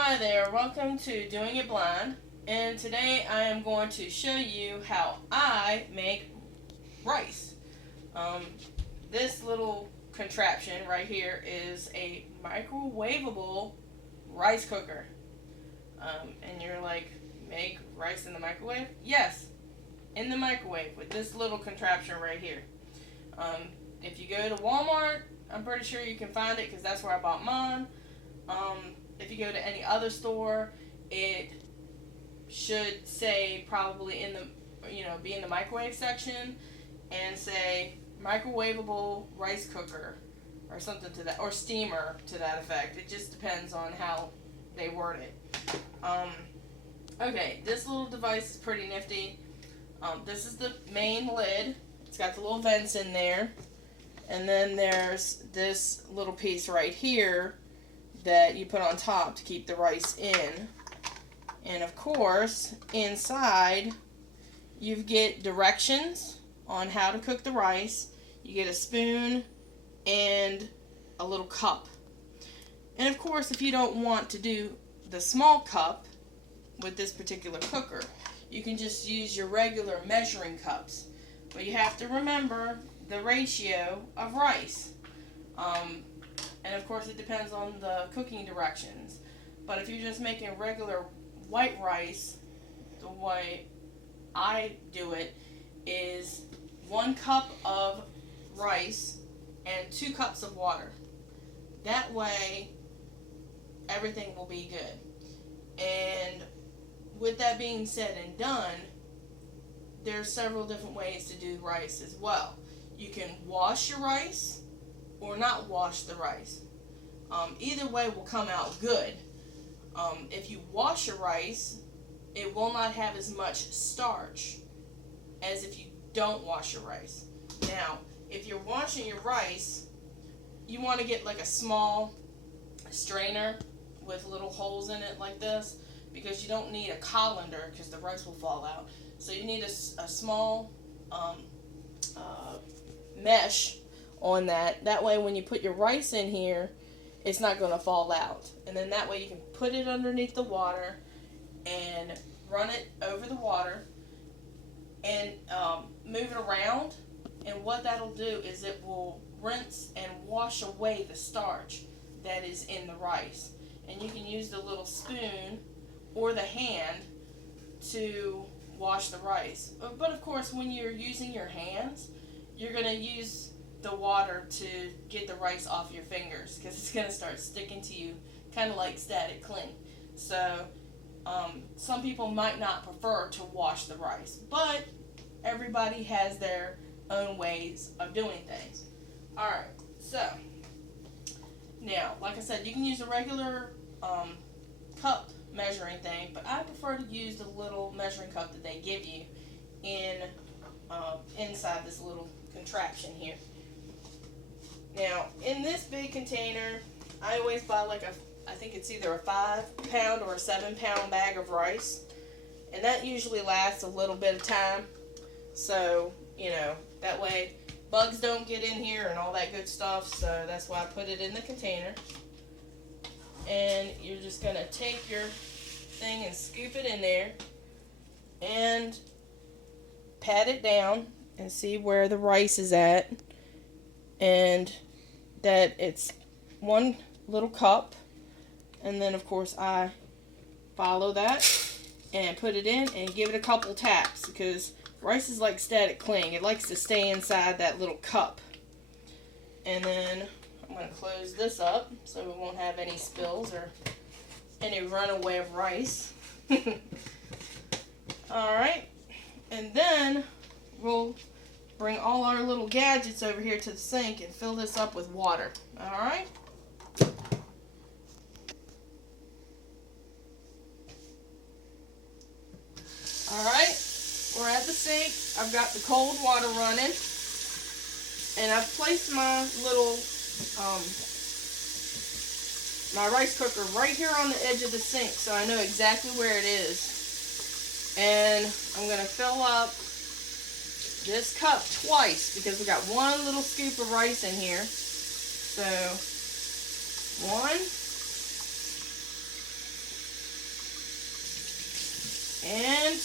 Hi there, welcome to Doing It Blind, and today I am going to show you how I make rice. Um, this little contraption right here is a microwavable rice cooker. And you're like, make rice in the microwave? Yes, in the microwave with this little contraption right here. Um, if you go to Walmart, I'm pretty sure you can find it because that's where I bought mine. If you go to any other store, it should say probably in the, be in the microwave section and say microwavable rice cooker or something to that, or steamer to that effect. It just depends on how they word it. Okay, this little device is pretty nifty. This is the main lid. It's got the little vents in there. And then there's this little piece right here that you put on top to keep the rice in. And of course, inside you get directions on how to cook the rice. You get a spoon and a little cup. And of course, if you don't want to do the small cup with this particular cooker, you can just use your regular measuring cups. But you have to remember the ratio of rice. And of course, it depends on the cooking directions. But if you're just making regular white rice, the way I do it is 1 cup of rice and 2 cups of water. That way, everything will be good. And with that being said and done, there's several different ways to do rice as well. You can wash your rice or not wash the rice. Either way will come out good. If you wash your rice, it will not have as much starch as if you don't wash your rice. Now, if you're washing your rice, you want to get like a small strainer with little holes in it like this, because you don't need a colander because the rice will fall out. So you need a small mesh on that. That way when you put your rice in here, it's not going to fall out. And then that way you can put it underneath the water and run it over the water and move it around. And what that'll do is it will rinse and wash away the starch that is in the rice. And you can use the little spoon or the hand to wash the rice. But of course, when you're using your hands, you're going to use the water to get the rice off your fingers because it's going to start sticking to you, kind of like static cling. So some people might not prefer to wash the rice, but everybody has their own ways of doing things. Alright, so now, like I said, you can use a regular cup measuring thing, but I prefer to use the little measuring cup that they give you inside this little contraption here. Now, in this big container, I always buy I think it's either a 5-pound or a 7-pound bag of rice, and that usually lasts a little bit of time. So, that way bugs don't get in here and all that good stuff. So that's why I put it in the container. And you're just gonna take your thing and scoop it in there and pat it down and see where the rice is at, and that it's 1 little cup. And then of course I follow that and put it in and give it a couple taps, because rice is like static cling. It likes to stay inside that little cup. And then I'm going to close this up so we won't have any spills or any runaway of rice. Alright, and then we'll bring all our little gadgets over here to the sink and fill this up with water. Alright? Alright, we're at the sink. I've got the cold water running, and I've placed my little my rice cooker right here on the edge of the sink, so I know exactly where it is. And I'm going to fill up this cup twice because we got 1 little scoop of rice in here. So 1 and 2.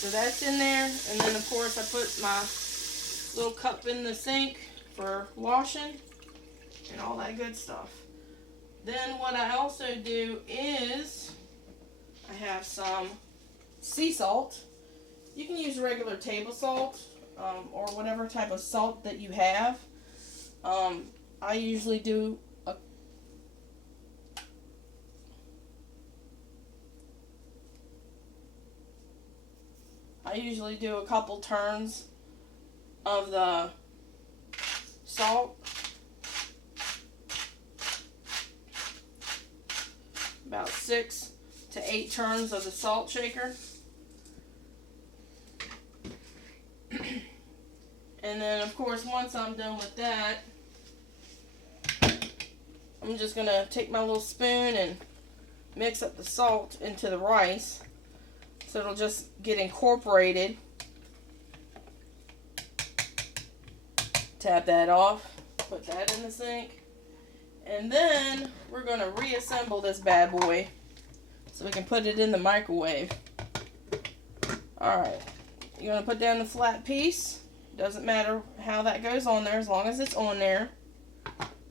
So that's in there, and then of course I put my little cup in the sink for washing and all that good stuff. Then what I also do is I have some sea salt. You can use regular table salt or whatever type of salt that you have. I usually do a couple turns of the salt. About 6 to 8 turns of the salt shaker. And then of course once I'm done with that, I'm just going to take my little spoon and mix up the salt into the rice so it'll just get incorporated. Tap that off, put that in the sink, and then we're going to reassemble this bad boy so we can put it in the microwave. Alright, you're going to put down the flat piece. Doesn't matter how that goes on there as long as it's on there.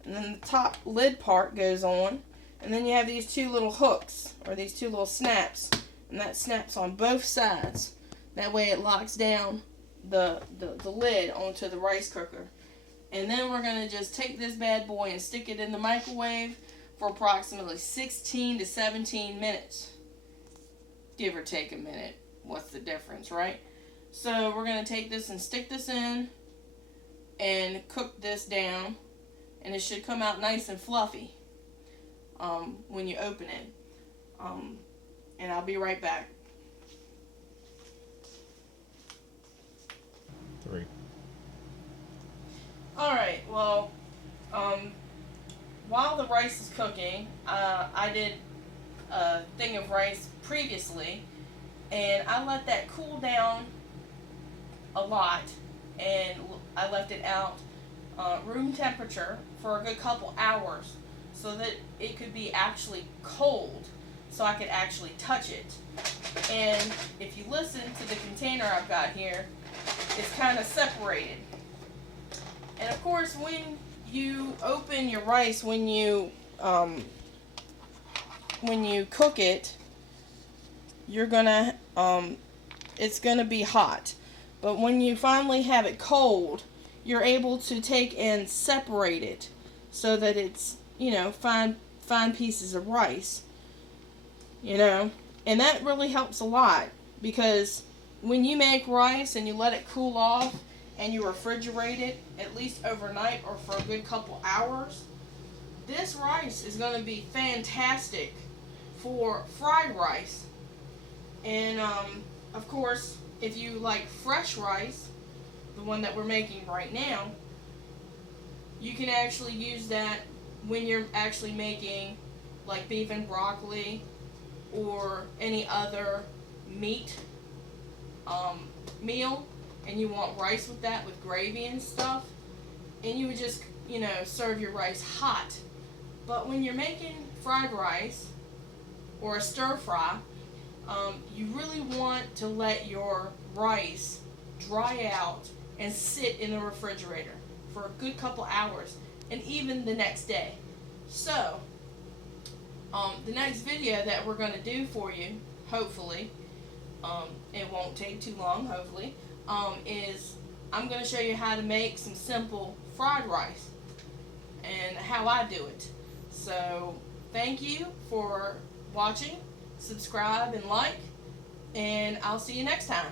And then the top lid part goes on, and then you have these 2 little hooks, or these 2 little snaps, and that snaps on both sides. That way it locks down the lid onto the rice cooker. And then we're going to just take this bad boy and stick it in the microwave for approximately 16 to 17 minutes. Give or take a minute. What's the difference, right? So we're going to take this and stick this in and cook this down. And it should come out nice and fluffy when you open it. And I'll be right back. 3. Alright, well, while the rice is cooking, I did a thing of rice previously, and I let that cool down a lot, and I left it out room temperature for a good couple hours so that it could be actually cold, so I could actually touch it. And if you listen to the container I've got here, it's kind of separated. And of course, when you open your rice, when you cook it, you're gonna it's gonna be hot. But when you finally have it cold, you're able to take and separate it so that it's, you know, fine pieces of rice. You know, and that really helps a lot, because when you make rice and you let it cool off and you refrigerate it at least overnight or for a good couple hours, this rice is going to be fantastic for fried rice. And of course, if you like fresh rice, the one that we're making right now, you can actually use that when you're actually making like beef and broccoli or any other meat meal, and you want rice with that, with gravy and stuff, and you would just, you know, serve your rice hot. But when you're making fried rice or a stir fry, you really want to let your rice dry out and sit in the refrigerator for a good couple hours, and even the next day. So the next video that we're going to do for you, hopefully, it won't take too long, hopefully, is I'm going to show you how to make some simple fried rice and how I do it. So thank you for watching, subscribe and like, and I'll see you next time.